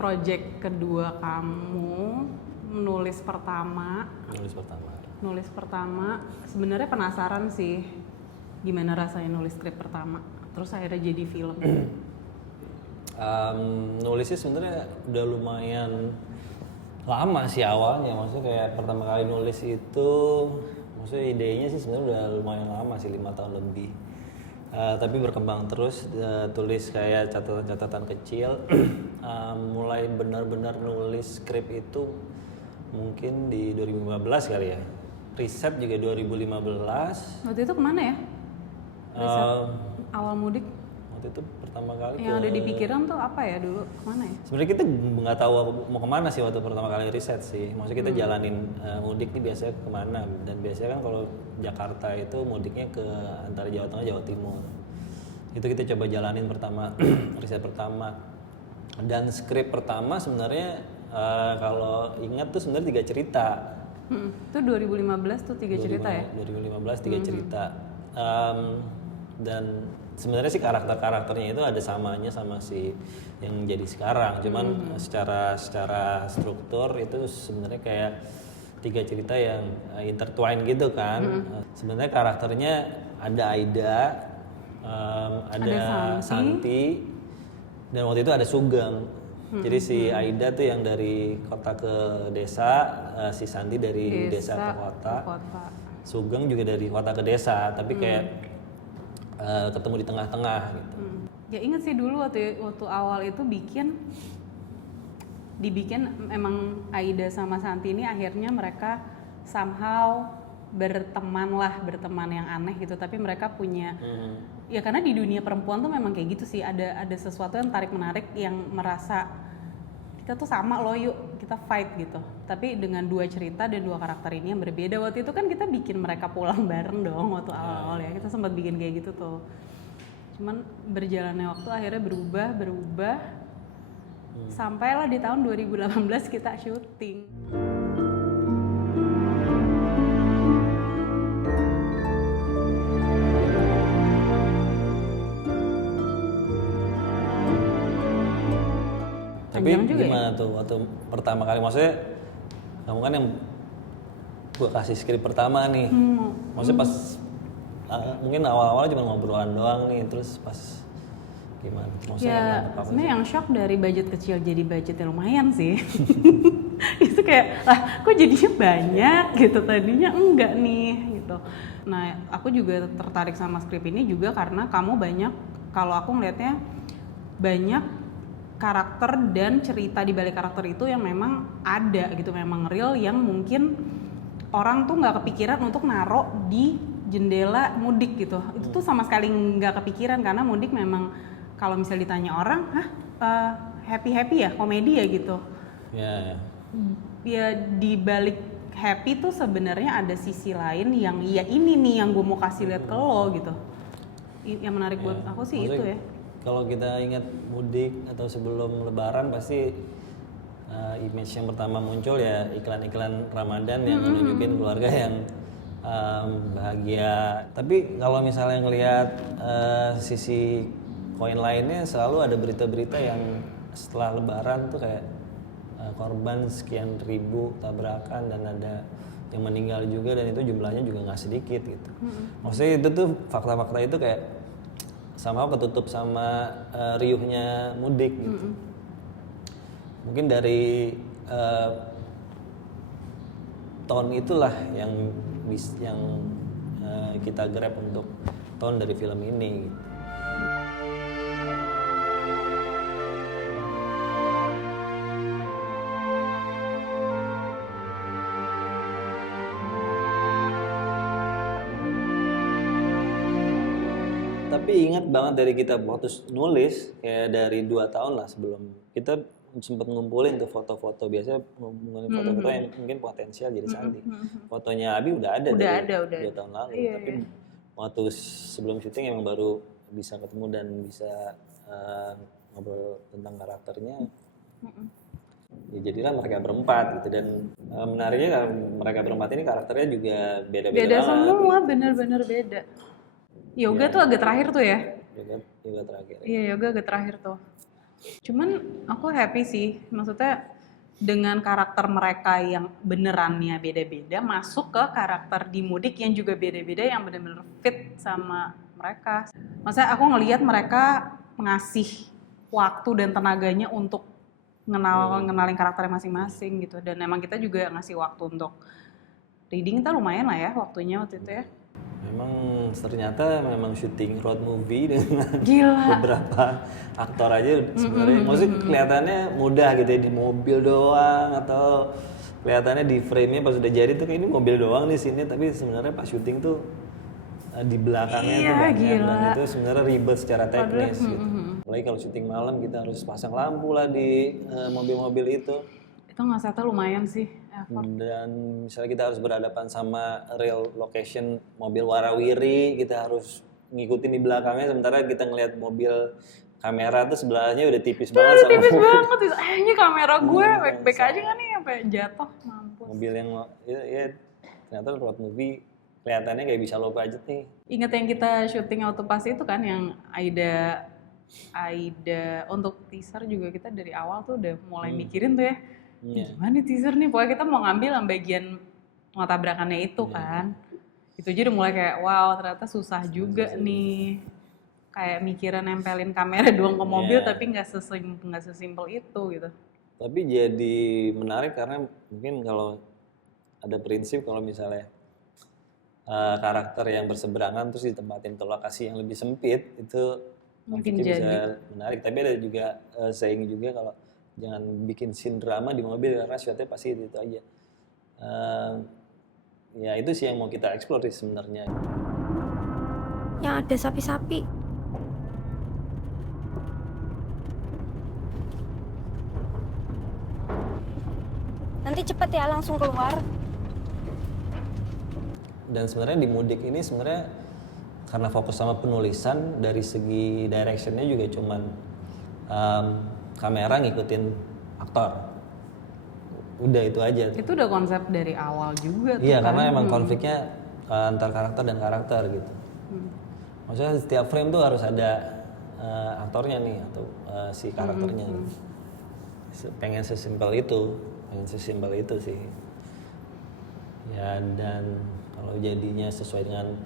project kedua kamu, nulis pertama. Sebenarnya penasaran sih gimana rasanya nulis skrip pertama, terus akhirnya jadi film. Nulisnya sebenarnya udah lumayan lama sih awalnya, maksudnya kayak pertama kali nulis itu, maksudnya idenya sih sebenarnya udah lumayan lama sih, 5 tahun lebih. Tapi berkembang terus, tulis kayak catatan-catatan kecil. Mulai benar-benar nulis skrip itu mungkin di 2015 kali ya. Riset juga 2015. Waktu itu kemana ya? Riset awal mudik? Waktu itu pertama kali yang ada di pikiran tuh apa ya dulu, kemana ya? Sebenarnya kita nggak tahu mau kemana sih waktu pertama kali riset sih. Maksudnya kita jalanin mudik nih biasanya kemana, dan biasanya kan kalau Jakarta itu mudiknya ke antara Jawa Tengah Jawa Timur. Itu kita coba jalanin pertama riset pertama. Dan skrip pertama sebenarnya kalau ingat tuh sebenarnya 3 cerita. Itu 2015 tuh 3 cerita ya? 2015 3 cerita. Dan sebenarnya sih karakternya itu ada samanya sama si yang jadi sekarang, cuman secara struktur itu sebenarnya kayak 3 cerita yang intertwine gitu kan. Sebenarnya karakternya ada Aida, ada Santi, dan waktu itu ada Sugeng. Jadi si Aida tuh yang dari kota ke desa, si Santi dari desa ke kota. Sugeng juga dari kota ke desa, tapi kayak ketemu di tengah-tengah gitu. Ya inget sih dulu waktu awal itu dibikin emang Aida sama Santi ini akhirnya mereka somehow berteman yang aneh gitu, tapi mereka punya ya karena di dunia perempuan tuh memang kayak gitu sih, ada sesuatu yang tarik menarik yang merasa kita tuh sama loh, yuk kita fight gitu. Tapi dengan 2 cerita dan 2 karakter ini yang berbeda. Waktu itu kan kita bikin mereka pulang bareng dong waktu awal-awal ya. Kita sempat bikin kayak gitu tuh. Cuman berjalannya waktu akhirnya berubah. Sampailah di tahun 2018 kita syuting. Tapi gimana tuh waktu pertama kali, maksudnya kamu kan yang gue kasih skrip pertama nih, maksudnya pas mungkin awal-awal cuma ngobrolan doang nih, terus pas gimana? Maksudnya ya sebenarnya yang shock dari budget kecil jadi budget yang lumayan sih. Itu kayak kok jadinya banyak gitu, tadinya enggak nih gitu. Nah aku juga tertarik sama skrip ini juga karena kamu banyak, kalau aku ngelihatnya banyak karakter dan cerita di balik karakter itu yang memang ada gitu, memang real, yang mungkin orang tuh nggak kepikiran untuk naruh di jendela mudik gitu. Itu tuh sama sekali nggak kepikiran karena mudik memang kalau misalnya ditanya orang, happy ya, komedi ya gitu. Ya di balik happy tuh sebenarnya ada sisi lain yang ya ini nih yang gue mau kasih lihat ke lo gitu. Yang menarik buat aku sih maksudnya, itu ya. Kalau kita ingat mudik atau sebelum lebaran pasti image yang pertama muncul ya iklan-iklan Ramadan yang menunjukin keluarga yang bahagia. Tapi kalau misalnya ngelihat sisi koin lainnya, selalu ada berita-berita yang setelah lebaran tuh kayak korban sekian ribu tabrakan dan ada yang meninggal juga, dan itu jumlahnya juga nggak sedikit gitu. Maksudnya itu tuh fakta-fakta itu kayak sama ketutup sama riuhnya mudik gitu. Mungkin dari tone itulah yang kita grab untuk tone dari film ini gitu. Tapi ingat banget dari kita waktu nulis, kayak dari 2 tahun lah sebelum, kita sempat ngumpulin tuh foto-foto, biasanya ngumpulin foto-foto yang mungkin potensial jadi Santi. Fotonya Abi udah ada dari 2 tahun lalu, tapi waktu sebelum syuting emang baru bisa ketemu dan bisa ngobrol tentang karakternya. Ya jadilah mereka berempat gitu, dan menariknya mereka berempat ini karakternya juga beda-beda banget. Semua bener-bener beda. Yoga tuh agak terakhir tuh ya. Yoga terakhir. Iya, Yoga agak terakhir tuh. Cuman aku happy sih, maksudnya dengan karakter mereka yang benerannya beda-beda masuk ke karakter di Mudik yang juga beda-beda yang bener-bener fit sama mereka. Maksudnya aku ngelihat mereka ngasih waktu dan tenaganya untuk ngenalin karakternya masing-masing gitu, dan emang kita juga ngasih waktu untuk reading, kita lumayan lah ya waktunya waktu itu ya. Memang ternyata memang syuting road movie dengan Gila. beberapa aktor aja sebenarnya, maksudnya kelihatannya mudah gitu ya, di mobil doang atau kelihatannya di frame-nya pas udah jadi tuh kayak ini mobil doang nih sini, tapi sebenarnya pas syuting tuh di belakangnya tuh banyak Gila. dan itu sebenarnya ribet secara teknis gitu. Apalagi kalau syuting malam kita harus pasang lampu lah di mobil-mobil itu. Itu ngesetnya lumayan sih effort. Dan misalnya kita harus berhadapan sama real location mobil warawiri, kita harus ngikutin di belakangnya sementara kita ngelihat mobil kamera tuh sebelahnya udah tipis banget sama Tipis banget itu. Ini kamera gue baik-baik aja kan nih sampai jatuh, mampus. mobil yang ya ternyata road movie kelihatannya kayak bisa low budget nih. Ingat yang kita syuting auto pas itu kan yang Aida untuk teaser juga kita dari awal tuh udah mulai mikirin tuh ya. Gimana nih teaser nih? Pokoknya kita mau ngambil yang bagian tabrakannya itu kan. Itu aja udah mulai kayak wow ternyata susah juga nih. Kayak mikirin nempelin kamera doang ke mobil tapi nggak sesimpel itu gitu. Tapi jadi menarik karena mungkin kalau ada prinsip kalau misalnya karakter yang berseberangan terus ditempatin ke lokasi yang lebih sempit itu Mungkin bisa jadi. menarik. Tapi ada juga saying juga kalau jangan bikin scene drama di mobil karena shotnya pasti itu aja. Ya itu sih yang mau kita explore sih sebenarnya. Yang ada sapi-sapi. Nanti cepet ya langsung keluar. Dan sebenarnya di Mudik ini sebenarnya karena fokus sama penulisan, dari segi directionnya juga cuman kamera ngikutin aktor. Udah itu aja. Itu udah konsep dari awal juga tuh Iya, kan. karena emang konfliknya antar karakter dan karakter gitu. Maksudnya setiap frame tuh harus ada aktornya nih atau si karakternya. Gitu. Pengen sesimpel itu sih. Ya dan kalau jadinya sesuai dengan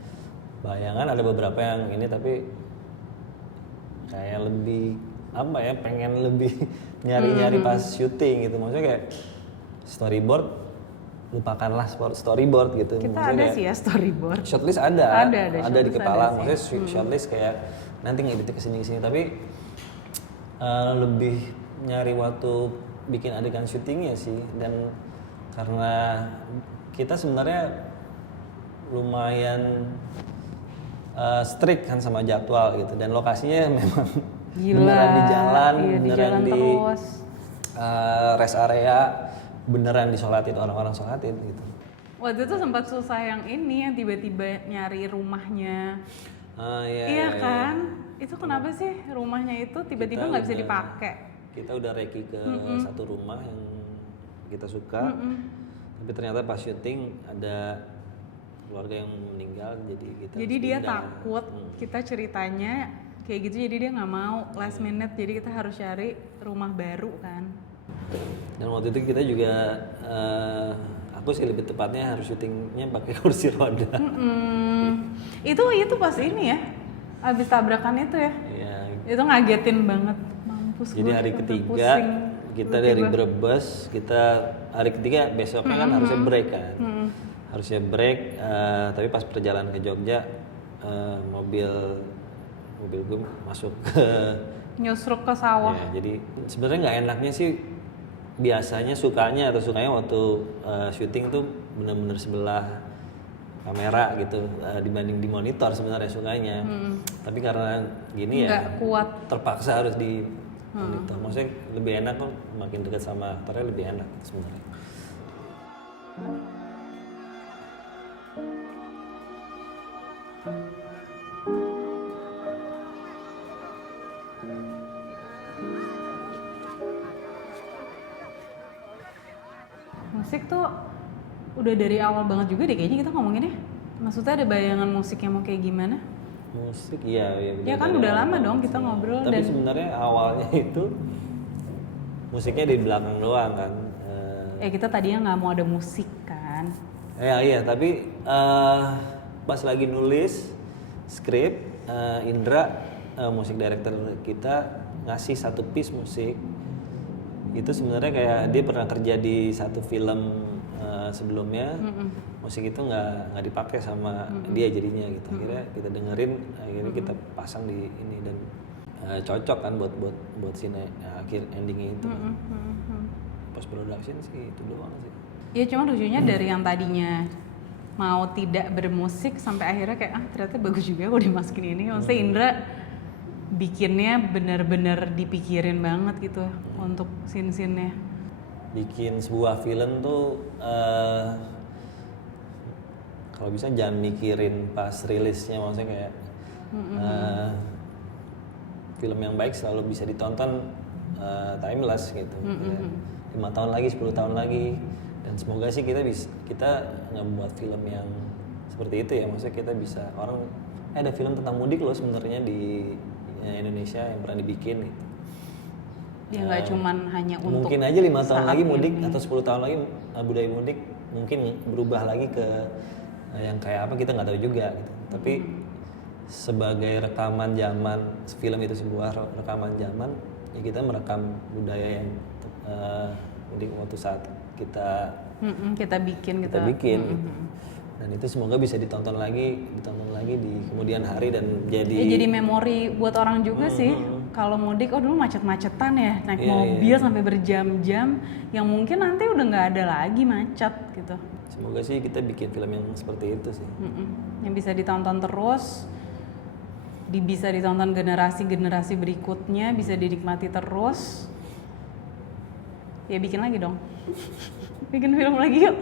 bayangan ada beberapa yang ini tapi kayak lebih apa ya, pengen lebih nyari-nyari pas syuting gitu. Maksudnya kayak storyboard lupakanlah storyboard gitu. Kita maksudnya ada kayak, sih ya storyboard. Shortlist ada di shortlist kepala, ada maksudnya shortlist kayak nanti ngedit kesini tapi lebih nyari waktu bikin adegan syutingnya sih. Dan karena kita sebenarnya lumayan strict kan sama jadwal gitu dan lokasinya memang beneran di jalan, beneran di terus. rest area, beneran disolatin orang-orang solatin gitu. Waktu itu sempat susah yang ini, yang tiba-tiba nyari rumahnya. Iya Iya kan? Itu kenapa sih rumahnya itu tiba-tiba nggak bisa dipakai? Kita udah reki ke satu rumah yang kita suka, tapi ternyata pas syuting ada keluarga yang meninggal, jadi kita Jadi harus dia pindah. takut kita ceritanya kayak gitu, jadi dia nggak mau last minute, jadi kita harus cari rumah baru kan. Dan waktu itu kita juga aku sih lebih tepatnya harus syutingnya pakai kursi roda. Itu pas ini ya, abis tabrakan itu ya. Iya. Itu ngagetin banget, mampus. Jadi gue hari sampai ketiga pusing. kita dari Brebes, kita hari ketiga besoknya kan harusnya break kan. Harusnya break, tapi pas perjalanan ke Jogja mobil gue masuk ke Nyusruk ke sawah. ya, jadi sebenarnya nggak enaknya sih, biasanya sukanya waktu syuting tuh bener-bener sebelah kamera gitu dibanding di monitor sebenarnya sukanya. Tapi karena gini ya Nggak kuat. terpaksa harus di monitor. Maksudnya lebih enak kok, makin dekat sama aktornya lebih enak sebenarnya. Musik tuh udah dari awal banget juga deh kayaknya kita ngomonginnya. Maksudnya ada bayangan musik yang mau kayak gimana? Musik, iya Ya kan udah lama dong kita ngobrol. Tapi dan sebenarnya awalnya itu musiknya di belakang doang kan. kita tadinya nggak mau ada musik kan. Iya, tapi pas lagi nulis skrip, Indra musik director kita ngasih satu piece musik. Itu sebenarnya kayak dia pernah kerja di satu film sebelumnya. Musik itu nggak dipakai sama dia jadinya gitu. Akhirnya kita dengerin, akhirnya kita pasang di ini dan cocok kan buat scene akhir endingnya itu. Post production sih itu doang sih. Ya cuma lucunya dari yang tadinya mau tidak bermusik sampai akhirnya kayak ternyata bagus juga udah dimasukin ini. Maksudnya Indra bikinnya bener-bener dipikirin banget gitu untuk scene-scene-nya. Bikin sebuah film tuh kalau bisa jangan mikirin pas rilisnya, maksudnya kayak film yang baik selalu bisa ditonton timeless gitu. 5 tahun lagi, 10 tahun lagi, dan semoga sih kita ngebuat film yang seperti itu ya, maksudnya kita bisa orang ada film tentang mudik loh sebenarnya di Indonesia yang pernah dibikin gitu. Ya nggak cuman hanya untuk mungkin aja 5 tahun lagi mudik ini. atau 10 tahun lagi budaya mudik mungkin berubah lagi ke yang kayak apa kita nggak tahu juga gitu. Tapi sebagai rekaman zaman, film itu sebuah rekaman zaman, ya kita merekam budaya yang mudik waktu saat kita bikin gitu. Dan itu semoga bisa ditonton lagi di kemudian hari dan jadi memori buat orang juga sih. Kalau mudik, dulu macet-macetan ya, naik mobil sampai berjam-jam, yang mungkin nanti udah nggak ada lagi macet gitu. Semoga sih kita bikin film yang seperti itu sih. Yang bisa ditonton terus, bisa ditonton generasi-generasi berikutnya, bisa dinikmati terus. Ya bikin lagi dong. Bikin film lagi yuk.